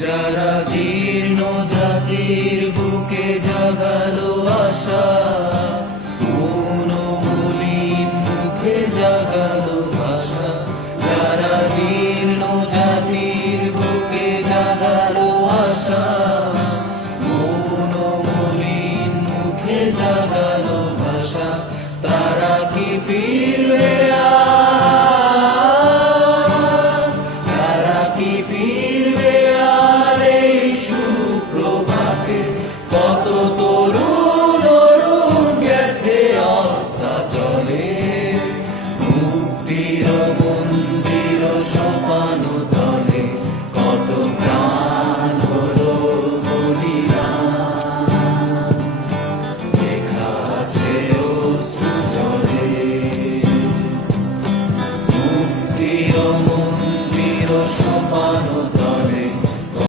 যারা জীর্ণ জাতির বুকে জাগালো আশা, মৌনমলিন মুখে জাগালো ভাষা। যারা জীর্ণ জাতির বুকে জাগালো আশা,